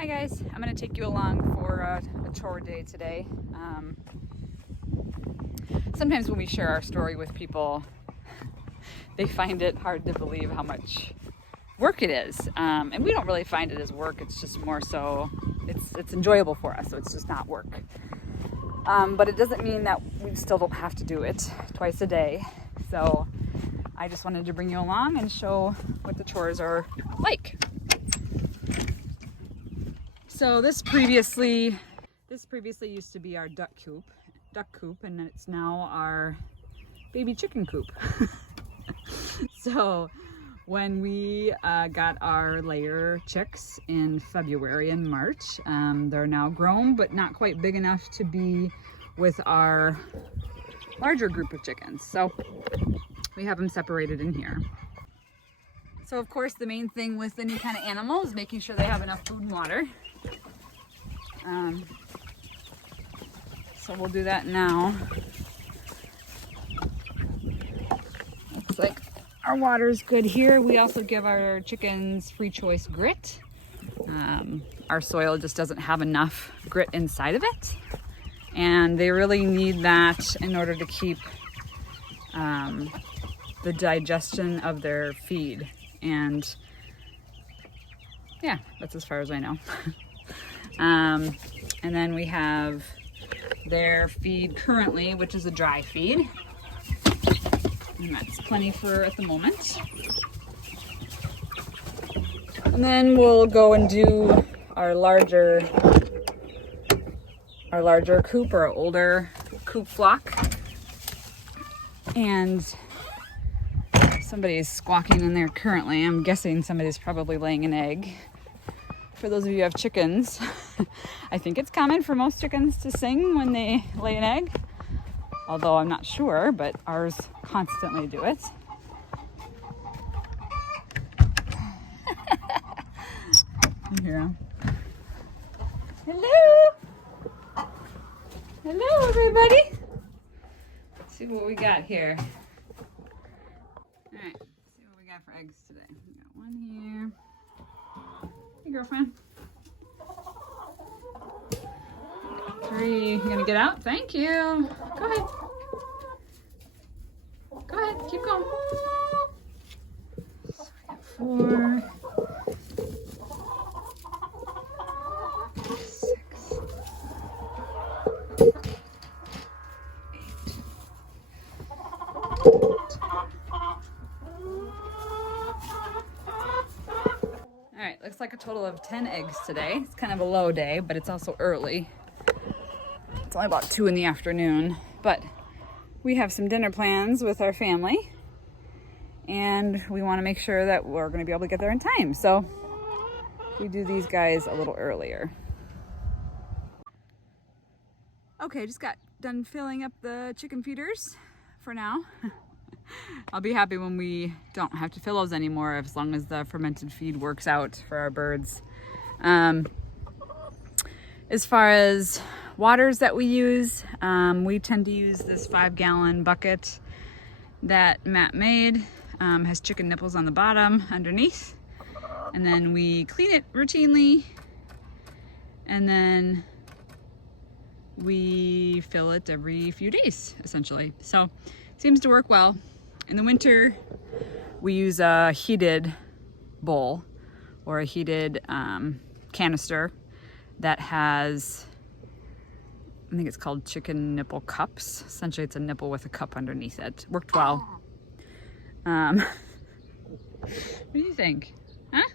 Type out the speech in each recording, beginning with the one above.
Hi guys, I'm going to take you along for a chore day today. Sometimes when we share our story with people, they find it hard to believe how much work it is. And we don't really find it as work, it's just more so, it's enjoyable for us, so it's just not work. But it doesn't mean that we still don't have to do it twice a day. So I just wanted to bring you along and show what the chores are like. So this previously used to be our duck coop, and it's now our baby chicken coop. So when we got our layer chicks in February and March, they're now grown, but not quite big enough to be with our larger group of chickens. So we have them separated in here. So of course the main thing with any kind of animal is making sure they have enough food and water. So we'll do that now. Looks like our water's good here. We also give our chickens free choice grit. Our soil just doesn't have enough grit inside of it, and they really need that in order to keep the digestion of their feed. And yeah, that's as far as I know. And then we have their feed currently, which is a dry feed. And that's plenty for at the moment. And then we'll go and do our larger coop, or older coop flock. And somebody's squawking in there currently. I'm guessing somebody's probably laying an egg. For those of you who have chickens, I think it's common for most chickens to sing when they lay an egg. Although I'm not sure, but ours constantly do it. Yeah. Hello! Hello, everybody! Let's see what we got here. Alright, let's see what we got for eggs today. We got one here. Hey, girlfriend. 3. You gonna get out? Thank you. Go ahead. Go ahead. Keep going. So we got 4. 6. 8. All right, looks like a total of 10 eggs today. It's kind of a low day, but it's also early. It's only about 2 in the afternoon, but we have some dinner plans with our family, and we want to make sure that we're going to be able to get there in time. So we do these guys a little earlier. Okay, just got done filling up the chicken feeders for now. I'll be happy when we don't have to fill those anymore, as long as the fermented feed works out for our birds. As far as waters that we use, we tend to use this 5-gallon bucket that Matt made. Has chicken nipples on the bottom underneath, and then we clean it routinely, and then we fill it every few days essentially. So it seems to work well. In the winter we use a heated bowl or a heated canister that has, I think it's called chicken nipple cups. Essentially it's a nipple with a cup underneath it. Worked well. What do you think? Huh?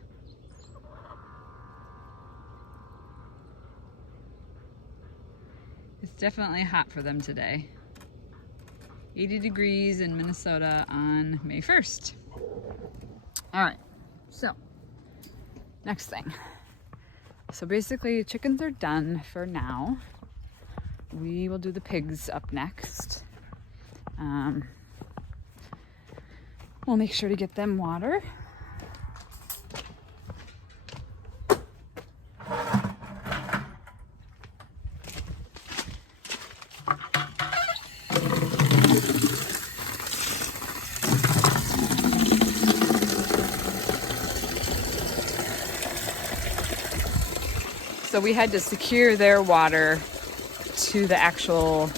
It's definitely hot for them today. 80 degrees in Minnesota on May 1st. All right, so next thing. So basically chickens are done for now. We will do the pigs up next. We'll make sure to get them water. So we had to secure their water to the actual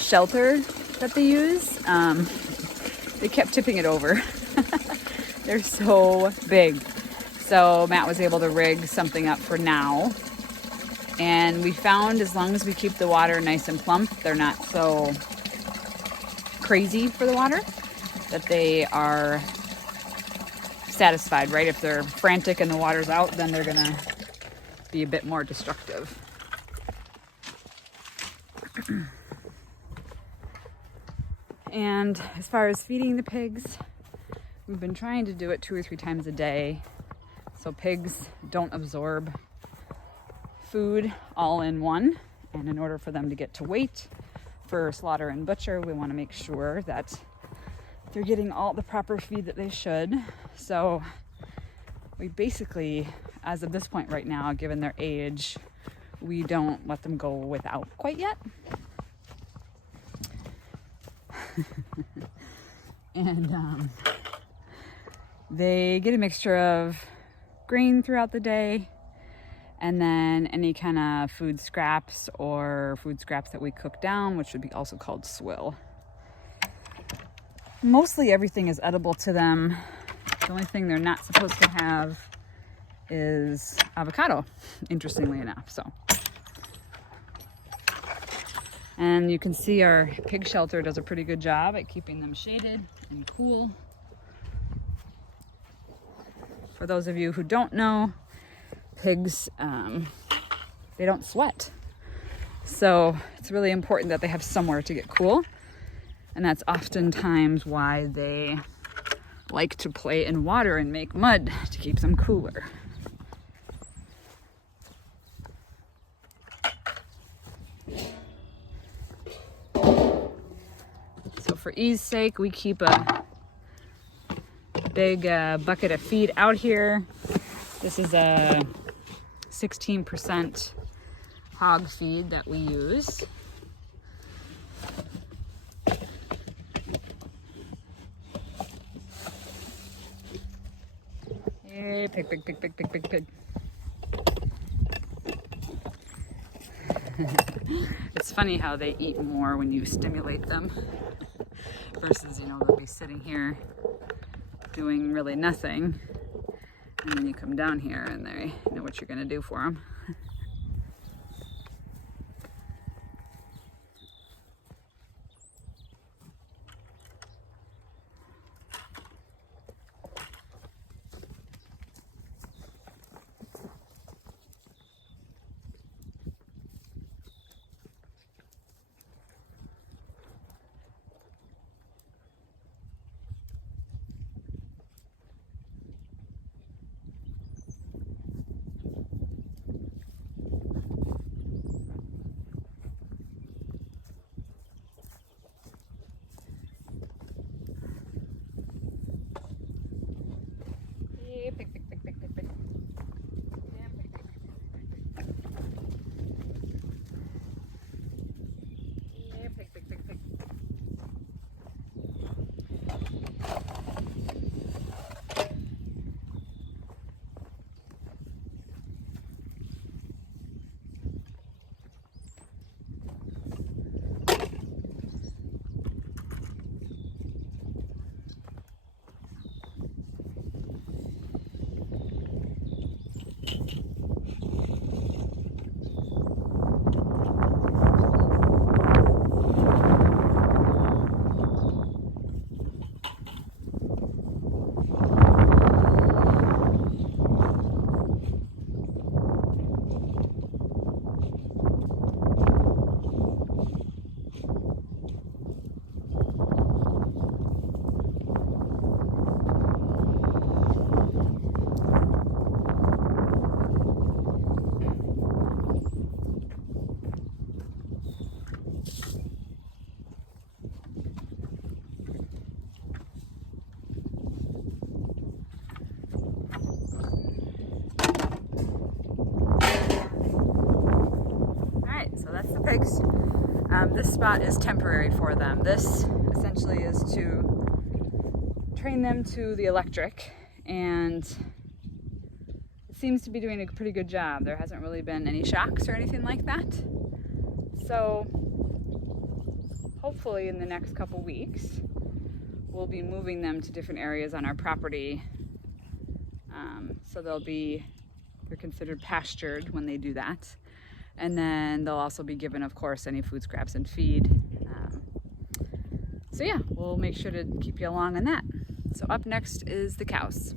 shelter that they use. They kept tipping it over. They're so big. So Matt was able to rig something up for now. And we found as long as we keep the water nice and plump, they're not so crazy for the water, that they are satisfied, right? If they're frantic and the water's out, then they're gonna be a bit more destructive. And as far as feeding the pigs, we've been trying to do it 2 or 3 times a day, so pigs don't absorb food all in one. And in order for them to get to weight for slaughter and butcher, we want to make sure that they're getting all the proper feed that they should. So we basically, as of this point right now, given their age, we don't let them go without quite yet. And they get a mixture of grain throughout the day, and then any kind of food scraps or food scraps that we cook down, which would be also called swill. Mostly everything is edible to them. The only thing they're not supposed to have is avocado, interestingly enough. So, and you can see our pig shelter does a pretty good job at keeping them shaded and cool. For those of you who don't know, pigs, they don't sweat. So it's really important that they have somewhere to get cool. And that's oftentimes why they like to play in water and make mud to keep them cooler. So for ease sake, we keep a big bucket of feed out here. This is a 16% hog feed that we use. Hey, pig, pig, pig, pig, pig, pig, pig. It's funny how they eat more when you stimulate them versus, they'll be sitting here doing really nothing, and then you come down here and they know what you're going to do for them. Pick, pick, pick, pick, pick, pick. Yeah, pick, pick, pick, pick, pick. Yeah, pick, pick, pick, pick. Pigs. This spot is temporary for them. This essentially is to train them to the electric, and it's seems to be doing a pretty good job. There hasn't really been any shocks or anything like that. So hopefully in the next couple weeks, we'll be moving them to different areas on our property. So they're considered pastured when they do that. And then they'll also be given, of course, any food scraps and feed. So yeah, we'll make sure to keep you along on that. So up next is the cows.